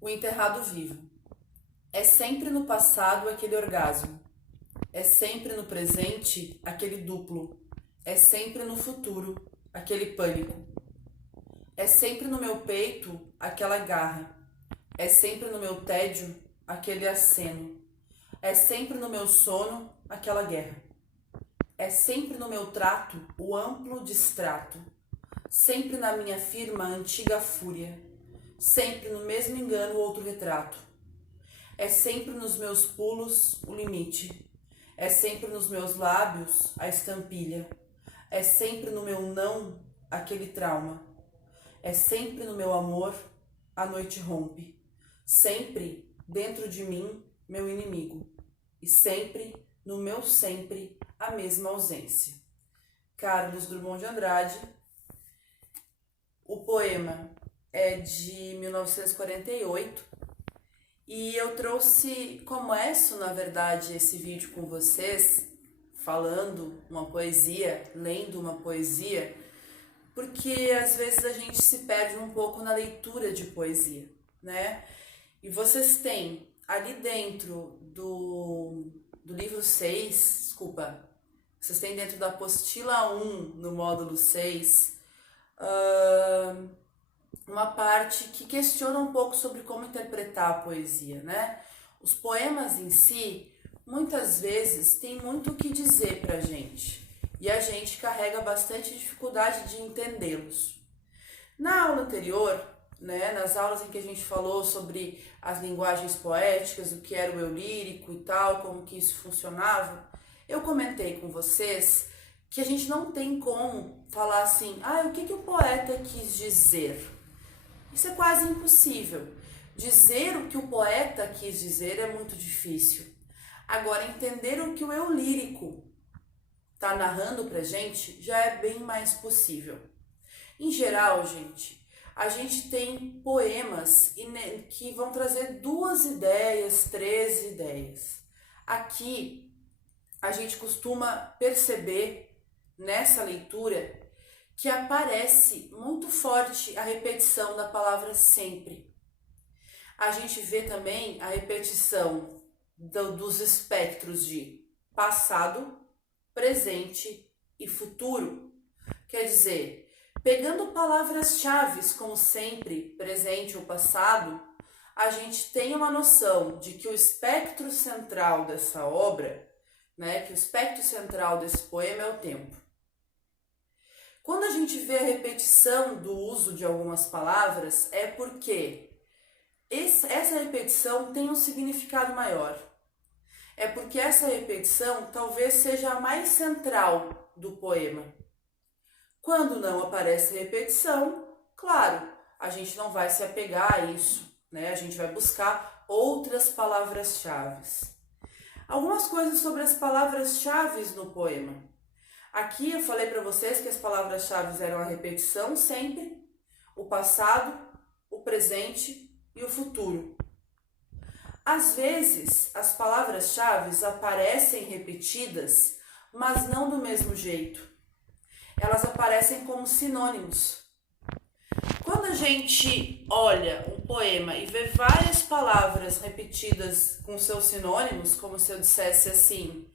O enterrado vivo. É sempre no passado aquele orgasmo. É sempre no presente aquele duplo. É sempre no futuro aquele pânico. É sempre no meu peito aquela garra. É sempre no meu tédio aquele aceno. É sempre no meu sono aquela guerra. É sempre no meu trato o amplo distrato. Sempre na minha firma a antiga fúria. Sempre no mesmo engano outro retrato. É sempre nos meus pulos o limite. É sempre nos meus lábios a estampilha. É sempre no meu não aquele trauma. É sempre no meu amor a noite rompe. Sempre dentro de mim meu inimigo. E sempre no meu sempre a mesma ausência. Carlos Drummond de Andrade. O poema é de 1948 e eu trouxe como na verdade, esse vídeo com vocês, falando uma poesia, lendo uma poesia, porque às vezes a gente se perde um pouco na leitura de poesia, né? E vocês têm ali dentro do livro 6, desculpa, vocês têm dentro da apostila 1, no módulo 6, uma parte que questiona um pouco sobre como interpretar a poesia, né? Os poemas em si, muitas vezes, têm muito o que dizer pra gente, e a gente carrega bastante dificuldade de entendê-los. Na aula anterior, né, nas aulas em que a gente falou sobre as linguagens poéticas, o que era o eu lírico e tal, como que isso funcionava, eu comentei com vocês que a gente não tem como falar assim, o que o poeta quis dizer? Isso é quase impossível. Dizer o que o poeta quis dizer é muito difícil. Agora, entender o que o eu lírico está narrando pra gente já é bem mais possível. Em geral, gente, a gente tem poemas que vão trazer 2 ideias, 3 ideias. Aqui, a gente costuma perceber nessa leitura que aparece muito forte a repetição da palavra sempre. A gente vê também a repetição dos espectros de passado, presente e futuro. Quer dizer, pegando palavras-chave como sempre, presente ou passado, a gente tem uma noção de que o espectro central dessa obra, né, que o espectro central desse poema é o tempo. Quando a gente vê a repetição do uso de algumas palavras, é porque essa repetição tem um significado maior. É porque essa repetição talvez seja a mais central do poema. Quando não aparece repetição, claro, a gente não vai se apegar a isso, né? A gente vai buscar outras palavras-chave. Algumas coisas sobre as palavras-chave no poema. Aqui eu falei para vocês que as palavras-chave eram a repetição sempre, o passado, o presente e o futuro. Às vezes, as palavras-chave aparecem repetidas, mas não do mesmo jeito. Elas aparecem como sinônimos. Quando a gente olha um poema e vê várias palavras repetidas com seus sinônimos, como se eu dissesse assim,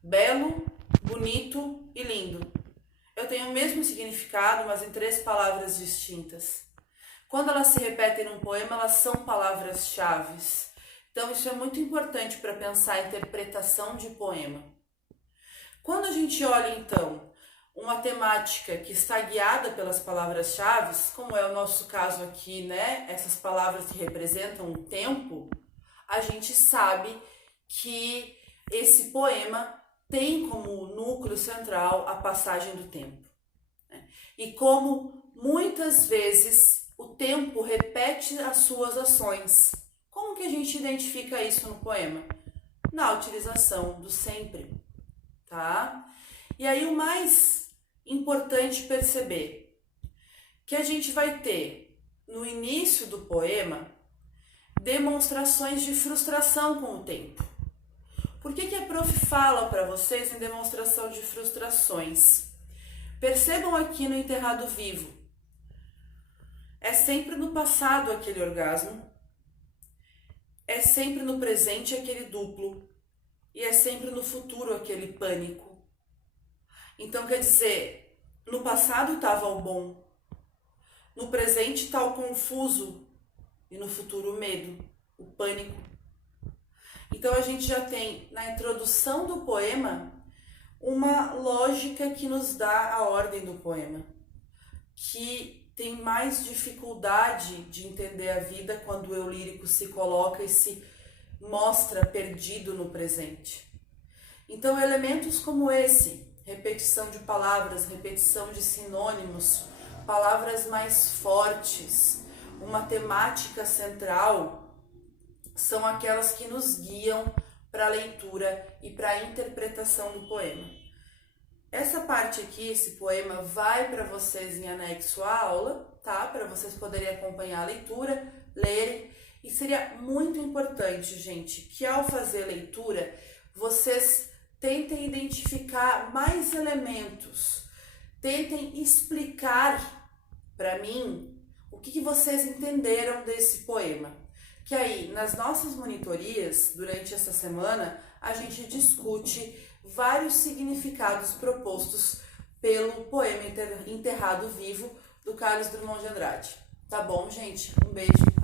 belo, bonito e lindo. Eu tenho o mesmo significado, mas em 3 palavras distintas. Quando elas se repetem num poema, elas são palavras-chave. Então isso é muito importante para pensar a interpretação de poema. Quando a gente olha então uma temática que está guiada pelas palavras-chave, como é o nosso caso aqui, né? Essas palavras que representam o tempo, a gente sabe que esse poema tem como núcleo central a passagem do tempo. E como muitas vezes o tempo repete as suas ações. Como que a gente identifica isso no poema? Na utilização do sempre, tá? E aí o mais importante perceber que a gente vai ter no início do poema demonstrações de frustração com o tempo. Por que a prof fala para vocês em demonstração de frustrações? Percebam aqui no enterrado vivo. É sempre no passado aquele orgasmo. é sempre no presente aquele duplo e é sempre no futuro aquele pânico. Então quer dizer, no passado estava o bom, no presente está o confuso e no futuro o medo, o pânico. Então a gente já tem na introdução do poema uma lógica que nos dá a ordem do poema, que tem mais dificuldade de entender a vida quando o eu lírico se coloca e se mostra perdido no presente. Então elementos como esse, repetição de palavras, repetição de sinônimos, palavras mais fortes, uma temática central, são aquelas que nos guiam para a leitura e para a interpretação do poema. Essa parte aqui, esse poema, vai para vocês em anexo à aula, tá? Para vocês poderem acompanhar a leitura, lerem. E seria muito importante, gente, que ao fazer a leitura, vocês tentem identificar mais elementos, tentem explicar para mim o que vocês entenderam desse poema. Que aí, nas nossas monitorias, durante essa semana, a gente discute vários significados propostos pelo poema Enterrado Vivo, do Carlos Drummond de Andrade. Tá bom, gente? Um beijo.